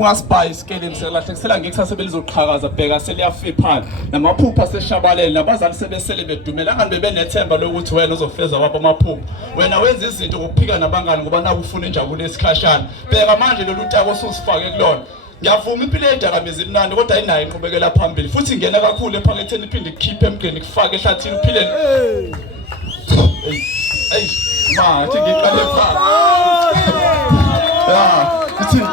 ungaspice ke lemselahle kusela ngekusasa belizoqhakaza bheka seliyafiphala namaphupha seshabalele nabazali sebesele bedumela ngani bebenethemba lokuthi wena uzofeza wabo amaphupha wena wenza izinto ngokuphika nabangani ngoba naku ufuna injabulo esikhashana bheka manje lolu tako osusifake kulona ngiyavuma impilo yedakamizwa imnandi kodwa ayinayo inqubekela phambili futhi ingena kakhulu ephaketheni iphinde ikhiphe emgqeni kufake ehlathini uphile hey ma athi ngiqale phansi uthi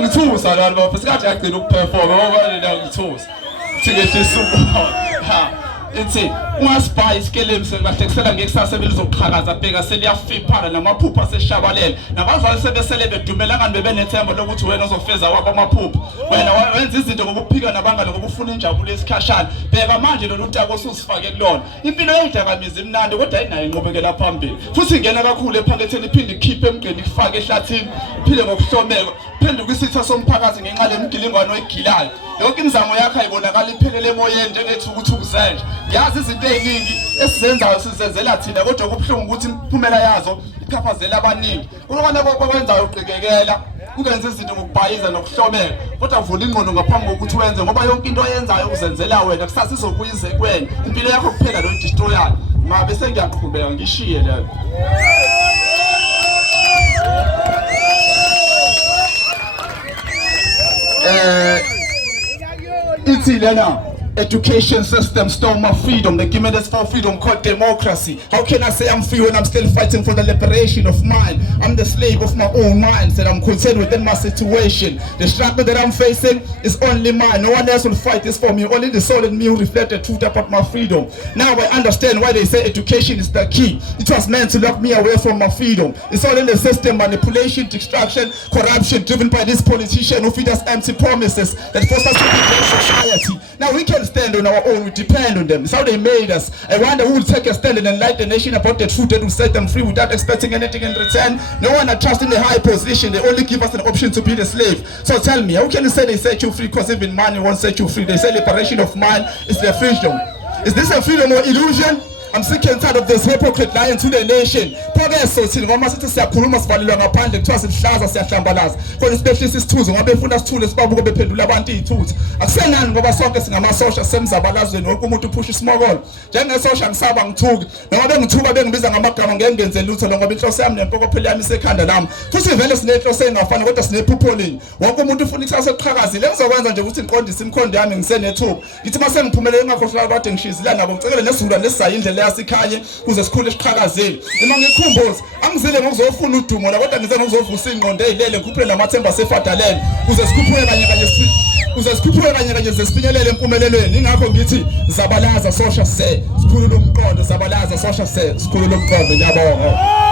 ngithusa lana bafisa sikhathi yagcina ukuperforma ngoba ngithusa thikehle super ithi ungaspice ke lemselahle kusela ngekusasa belizoqhakaza bheka seliyafiphala namaphupha seshabalele nabazali sebesele bedumela ngani bebenethemba lokuthi wena uzofeza wabo amaphupha wena wenza izinto ngokuphika nabangani ngokufuna injabulo esikhashana bheka manje lolu tako osusifake kulona impilo yedakamizwa imnandi kodwa ayinayo inqubekela phambili futhi ingena kakhulu ephaketheni iphinde ikhiphe emgqeni ifake ehlathini iphile ngokuhlomeka phenduka kwisitha somphakathi ngenxa lemgilingwane oyigilayo yonke imizamo yakhe ayibonakala iphelele emoyeni njengethukuthukuzwe nje yazi izinto eziningi esizenzayo sizenzela thina kodwa kubuhlungu ukuthi imphumela yazo ikhaphazela abaningi ukubona kokwenzayo uqikekela ungenza izinto ngokubhayiza nokuhlomeka kodwa vula ingqondo ngaphambi kokuthi wenze ngoba yonke into oyenzayo uzenzela wena kusasa izokuyize kwena impilo yakho kuphela lo destroyayo ngabe sengiyaqhubeka ngishiye leyo ithi lena education system stole my freedom. They give me this for freedom called democracy. How can I say I'm free when I'm still fighting for the liberation of mine? I'm the slave of my own mindset. I'm content within my situation. The struggle that I'm facing is only mine. No one else will fight this for me. Only the soul in me who reflect the truth about my freedom. Now I understand why they say education is the key. It was meant to lock me away from my freedom. It's all in the system: manipulation, distraction, corruption, driven by this politician who feed us empty promises that force us to be society. Now we can stand on our own, we depend on them. It's how they made us. I wonder who will take a stand and enlighten the nation about the truth that will set them free without expecting anything in return. No one I trust in the high position. They only give us an option to be the slave. So tell me, how can you say they set you free because even money won't set you free? They say liberation of mind is their freedom. Is this a freedom or illusion? I'm sick and tired of this hypocrite lying to the nation. Progresso thina ngoba sithi siyakhuluma sivalelwa ngaphandle kuthiwa sihlaza siyahlambalaza. For specialist isithuzo ngabe befuna sithule sibabuke bephendula abantu izithuthi. Akusenani ngoba sonke singamasosha semzabalazweni wonke umuntu uphusha isimokolo. Njengesosha ngisaba ngithuki noma bengithuka bengibiza ngamagama ngeke ngenze lutho ngoba inhloso yami nempokophelo yami isekhanda lami. Futhi vele sinenhloso engafani kodwa sinephupho linye. Wonke umuntu ufuna ikusasa eqhakazile. Engizokwenza nje ukuthi ngiqondise imikhondo yami ngisenethuba. Ngithi mase ngiphumelele ngakhohlala kade ngishizila nabo ngicekele nesizulu lesayindlela yasikhanye kuze sikhule siqhakazile. Uma ngikhumbuza angizile ngokuzofuna udumo la kodwa ngize ngokuzovusa ingqondo ezilele ngikhuphule lamathemba sefadalene kuze sikhuphuke kanye zesifinyelele empumelelweni. Ingakho ngithi zabalaza sosha se sikhulule umqondo zabalaza sosha se sikhulule umqondo. Ngiyabonga.